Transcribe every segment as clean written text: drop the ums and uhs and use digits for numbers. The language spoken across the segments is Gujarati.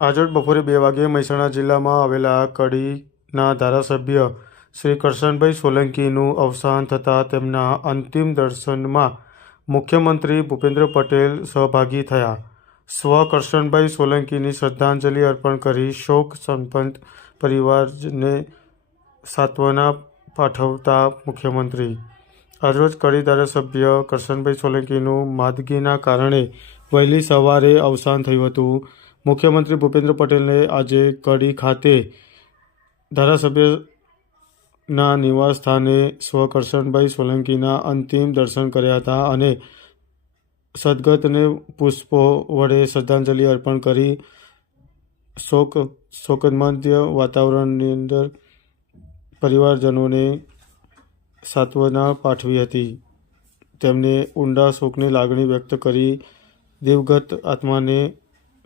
આજરોજ બપોરે 2 વાગ્યે મહેસાણા જિલ્લામાં આવેલા કડીના ધારાસભ્ય શ્રી કરશનભાઈ સોલંકીનું અવસાન થતાં તેમના અંતિમ દર્શનમાં મુખ્યમંત્રી ભૂપેન્દ્ર પટેલ સહભાગી થયા. સ્વ કરશનભાઈ સોલંકીની શ્રદ્ધાંજલિ અર્પણ કરી શોક સંતપ્ત પરિવારને સાંત્વના પાઠવતા મુખ્યમંત્રી આજરોજ કડી ધારાસભ્ય કરશનભાઈ સોલંકીનું માંદગીના કારણે વહેલી સવારે અવસાન થયું હતું. મુખ્યમંત્રી ભૂપેન્દ્ર પટેલે આજે કડી ખાતે ધારાસભ્યના નિવાસ સ્થાને સ્વ કરશનભાઈ સોલંકીના અંતિમ દર્શન કર્યા હતા અને સદગતને પુષ્પો વડે શ્રદ્ધાંજલિ અર્પણ કરી શોકમય વાતાવરણની અંદર પરિવારજનોને સાંત્વના પાઠવી હતી. તેમને ઊંડા શોકની લાગણી વ્યક્ત કરી દિવગત આત્માને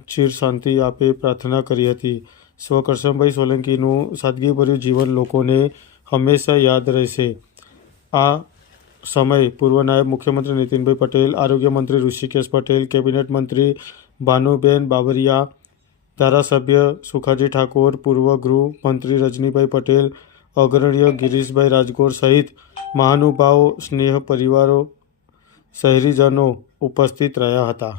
ચિર શાંતિ આપે પ્રાર્થના કરી હતી. સ્વ કરશનભાઈ સોલંકીનું સાદગીભર્યું જીવન લોકોને હંમેશા યાદ રહેશે. આ સમય પૂર્વ નાયબ મુખ્યમંત્રી નીતિનભાઈ પટેલ, આરોગ્ય મંત્રી ઋષિકેશ પટેલ, કેબિનેટ મંત્રી ભાનુબેન બાબરિયા, ધારાસભ્ય સુખાજી ઠાકોર, પૂર્વ ગૃહ મંત્રી રજનીભાઈ પટેલ, અગ્રણીઓ ગિરીશભાઈ રાજગોર સહિત મહાનુભાવો, સ્નેહ પરિવારો, શહેરીજનો ઉપસ્થિત રહ્યા હતા.